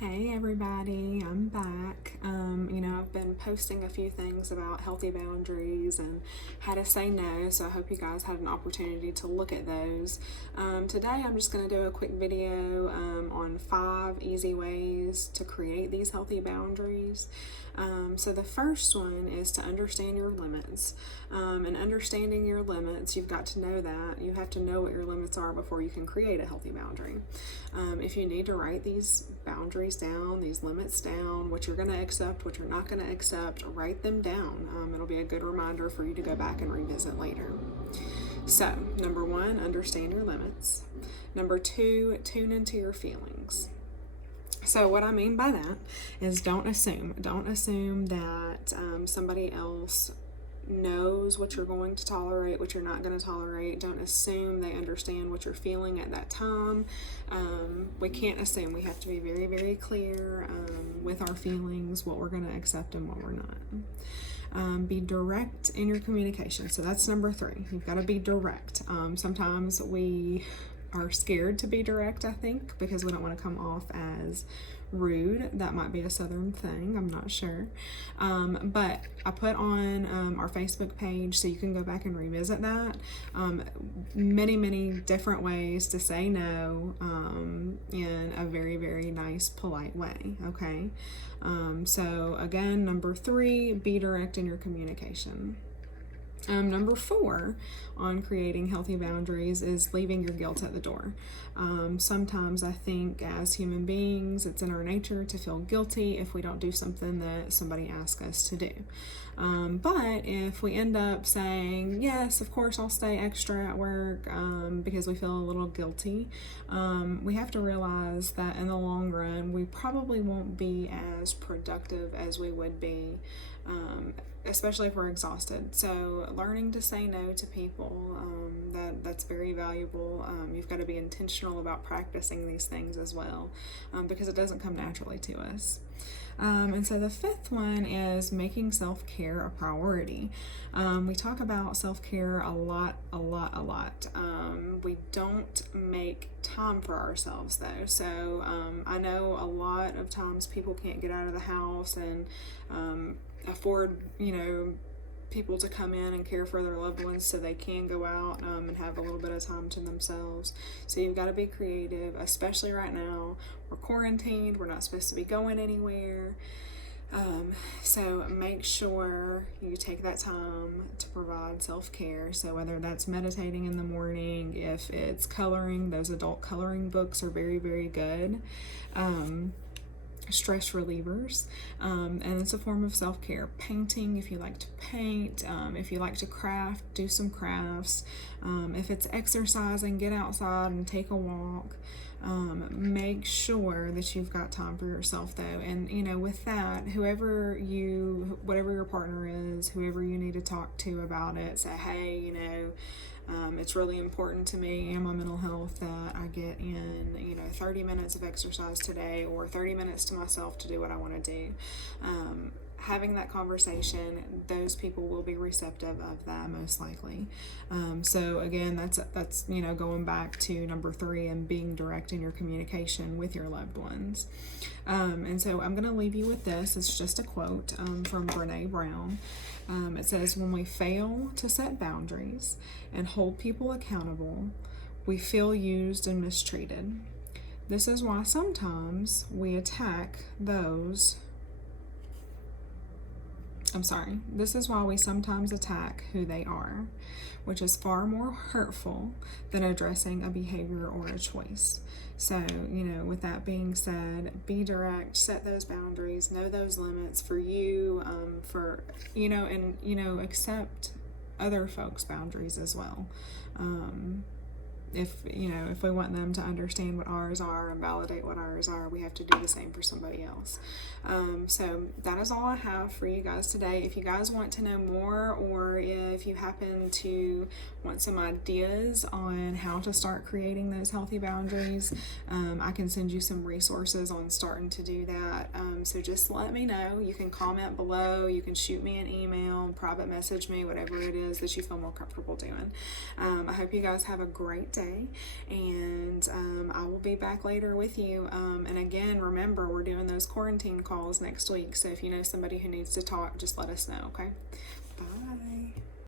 Hey everybody, I'm back. I've been posting a few things about healthy boundaries and how to say no, so I hope you guys had an opportunity to look at those. Today I'm just going to do a quick video on 5 easy ways to create these healthy boundaries. So the first one is to understand your limits. And understanding your limits, you've got to know that. You have to know what your limits are before you can create a healthy boundary. If you need to write these boundaries down, these limits down, what you're going to accept, what you're not going to accept, write them down. It'll be a good reminder for you to go back and revisit later. So, number 1, understand your limits. Number 2, tune into your feelings. So what I mean by that is don't assume that somebody else knows what you're going to tolerate, what you're not going to tolerate. Don't assume they understand what you're feeling at that time. We can't assume. We have to be very, very clear with our feelings, what we're going to accept and what we're not. Be direct in your communication. So that's number 3. You've got to be direct. Sometimes we are scared to be direct, I think, because we don't want to come off as rude. That might be a Southern thing, I'm not sure. But I put on our Facebook page, so you can go back and revisit that. Many different ways to say no in a very, very nice, polite way, okay? So again, number 3, be direct in your communication. Number 4 on creating healthy boundaries is leaving your guilt at the door. Sometimes I think as human beings, it's in our nature to feel guilty if we don't do something that somebody asks us to do. But if we end up saying, yes, of course I'll stay extra at work because we feel a little guilty, we have to realize that in the long run, we probably won't be as productive as we would be, especially if we're exhausted. So learning to say no to people, that's very valuable. You've got to be intentional about practicing these things as well, because it doesn't come naturally to us. And so the 5th one is making self-care a priority. We talk about self-care a lot. We don't make time for ourselves though. So I know a lot of times people can't get out of the house and afford, people to come in and care for their loved ones so they can go out and have a little bit of time to themselves. So you've got to be creative, especially right now. We're quarantined, we're not supposed to be going anywhere. So make sure you take that time to provide self-care. So whether that's meditating in the morning, if it's coloring, those adult coloring books are very, very good. Stress relievers, and it's a form of self-care. Painting, if you like to paint, if you like to craft, do some crafts. If it's exercising, get outside and take a walk. Make sure that you've got time for yourself though, and with that, whatever your partner is, whoever you need to talk to about it, say, hey, it's really important to me and my mental health that I get in 30 minutes of exercise today, or 30 minutes to myself to do what I want to do. Having that conversation, those people will be receptive of that most likely. So again, that's going back to number 3 and being direct in your communication with your loved ones. And so I'm going to leave you with this. It's just a quote from Brené Brown. It says, when we fail to set boundaries and hold people accountable, we feel used and mistreated. This is why sometimes we attack those This is why we sometimes attack who they are, which is far more hurtful than addressing a behavior or a choice. So, with that being said, be direct, set those boundaries, know those limits for you, accept other folks' boundaries as well. If we want them to understand what ours are and validate what ours are, we have to do the same for somebody else. So that is all I have for you guys today. If you guys want to know more, or if you happen to want some ideas on how to start creating those healthy boundaries, I can send you some resources on starting to do that. So just let me know. You can comment below, you can shoot me an email, private message me, whatever it is that you feel more comfortable doing. I hope you guys have a great day. day, and I will be back later with you. And again, remember, we're doing those quarantine calls next week, so if you know somebody who needs to talk, just let us know, okay?